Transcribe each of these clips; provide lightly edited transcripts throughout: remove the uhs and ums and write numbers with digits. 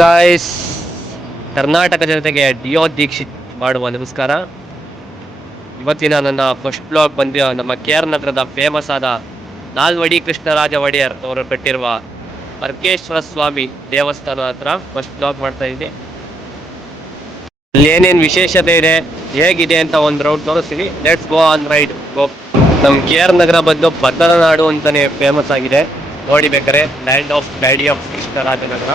Guys, Karnataka ಜನತೆಗೆ Dio Dixit ಮಾಡುವ ನಮಸ್ಕಾರ. ಇವತ್ತಿನ ನನ್ನ ಫಸ್ಟ್ ಬ್ಲಾಗ್ ಬಂದು ನಮ್ಮ ಕೆ ಆರ್ ನಗರದ ಫೇಮಸ್ ಆದ ನಾಲ್ವಡಿ ಕೃಷ್ಣರಾಜ ಒಡೆಯರ್ ಅವರು ಕಟ್ಟಿರುವ ಅರ್ಕೇಶ್ವರ ಸ್ವಾಮಿ ದೇವಸ್ಥಾನ ಹತ್ರ ಫಸ್ಟ್ ಬ್ಲಾಗ್ ಮಾಡ್ತಾ ಇದ್ದೀನಿ. ಅಲ್ಲಿ ಏನೇನು ವಿಶೇಷತೆ ಇದೆ, ಹೇಗಿದೆ ಅಂತ ಒಂದು ರೌಂಡ್ ತೋರಿಸ್ತೀನಿ. Let's go on ride. Go. ನಮ್ಮ ಕೆ ಆರ್ ನಗರ ಬಂದು ಬದರ ನಾಡು ಅಂತಾನೆ ಫೇಮಸ್ ಆಗಿದೆ. ನೋಡಿ ಬೇಕಾರೆ, land of daddy of Krishnarajanagara,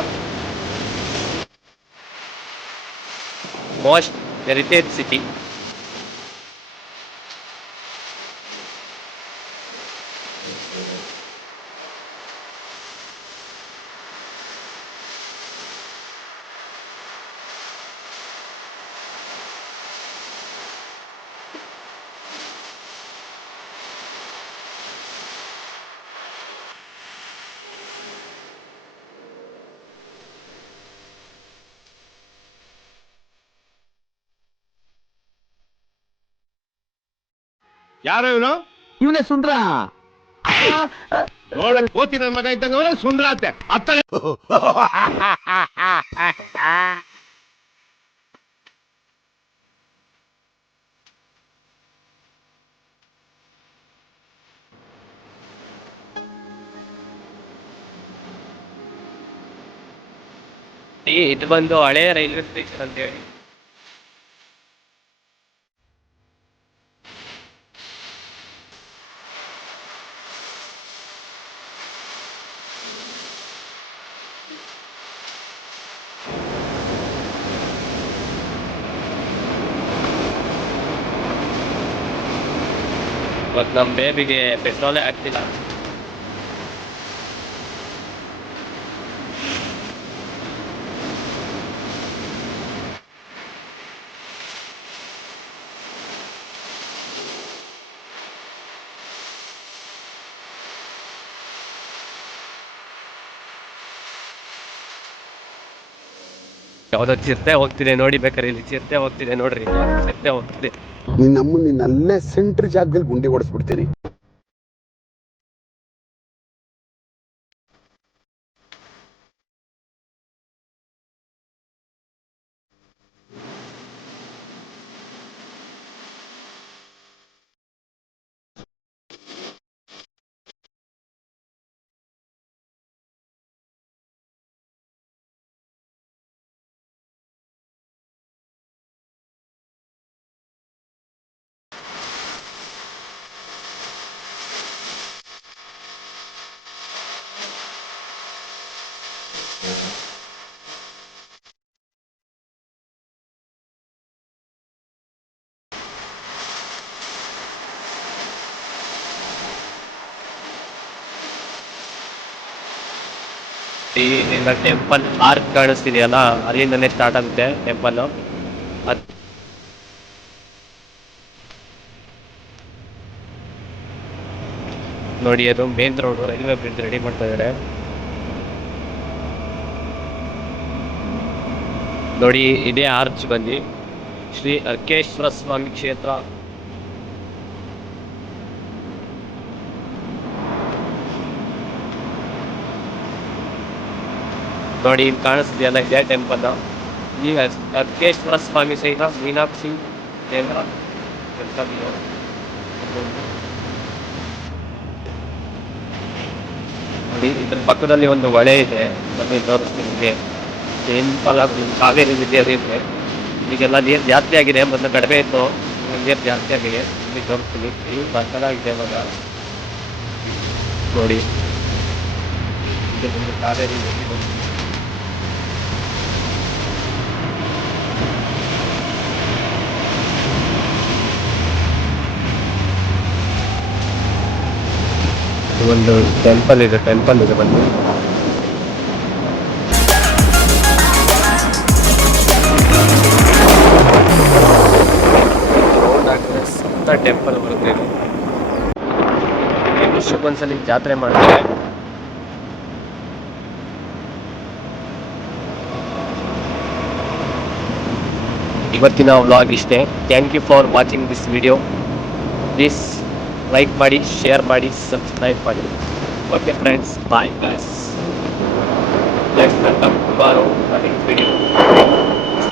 most heritage city. ಯಾರು ಇವನು? ಇವನೇ ಸುಂದ್ರ. ನೋಡಕ್ ಕೋತಿ ನನ್ನ ಮಗ ಇದ್ದಂಗ ಸುಂದ್ರ ಅಂತೆ ಅತ್ತ. ಇದು ಬಂದು ಹಳೆ ರೈಲ್ವೆ ಸ್ಟೇಷನ್ ಅಂತ ಹೇಳಿ. ಇವತ್ತು ನಮ್ಮ ಬೇಬಿಗೆ ಪೆಟ್ರೋಲೇ ಆಗ್ತಿಲ್ಲ. ಯಾವ್ದೋ ಚಿರತೆ ಹೋಗ್ತಿದೆ ನೋಡಿ, ಬೇಕಾದ್ರೆ ಇಲ್ಲಿ ಚಿರತೆ ಹೋಗ್ತಿದೆ ನೋಡ್ರಿ, ಚಿರತೆ ಹೋಗ್ತಿದೆ. ನಿನ್ನಲ್ಲೇ ಸೆಂಟ್ರ್ ಜಾಗದಲ್ಲಿ ಗುಂಡಿ ಓಡಿಸ್ಬಿಡ್ತೀನಿ. ಈಗ ಟೆಂಪಲ್ ಆರ್ಕ್ ಕಾಣಿಸ್ತಿದೆಯಲ್ಲ, ಅಲ್ಲಿಂದನೇ ಸ್ಟಾರ್ಟ್ ಆಗುತ್ತೆ ಟೆಂಪಲ್. ನೋಡಿ, ಅದು main road, railway bridge ready ಮಾಡ್ತಾ ಇದ್ದಾರೆ ನೋಡಿ. ಇದೇ ಆರ್ಚ್ ಬಂದು ಶ್ರೀ ಅರ್ಕೇಶ್ವರ ಸ್ವಾಮಿ ಕ್ಷೇತ್ರ. ನೋಡಿ, ಇಲ್ಲಿ ಕಾಣಿಸ್ತಿದೆಯಲ್ಲ, ಇದೇ ಟೆಂಪಲ್. ಈಗ ಅರ್ಕೇಶ್ವರ ಸ್ವಾಮಿ ಸಹಿತ ಮೀನಾಕ್ಷಿ ಕೇಂದ್ರ ನೋಡಿ. ಇದ್ರ ಪಕ್ಕದಲ್ಲಿ ಒಂದು ಹೊಳೆ ಇದೆ, ಬನ್ನಿ ತೋರಿಸ್ತೀನಿ. ಟೆಂಪಲ್ ಕಾವೇರಿ ವಿದ್ಯಾರ್ಥಿ ಇದೆ. ಈಗೆಲ್ಲ ನೀರು ಜಾಸ್ತಿ ಆಗಿದೆ, ಮೊದಲು ಕಡಿಮೆ ಇತ್ತು, ನೀರು ಜಾಸ್ತಿ ಆಗಿದೆ. ಇಲ್ಲಿ ತೋರಿಸ್ತೀನಿ, ನೀರು ಬರ್ತಲಾಗಿದೆ ಇವಾಗ ನೋಡಿ. ಇದು ಕಾವೇರಿ ಒಂದು ಟೆಂಪಲ್ ಇದೆ ಬಂದು. ಸುತ್ತ ಟೆಂಪಲ್ ಬರುತ್ತೆ. ಇದು ವರ್ಷಕ್ಕೊಂದ್ಸಲಿ ಜಾತ್ರೆ ಮಾಡ್ತಾರೆ. ಇವತ್ತಿನ ವ್ಲಾಗ್ ಇಷ್ಟೇ. Thank you for watching this video. Please like ಮಾಡಿ, ಶೇರ್ ಮಾಡಿ, ಸಬ್ಸ್ಕ್ರೈಬ್ ಮಾಡಿ. Okay friends, bye guys. Let's come tomorrow. I think it's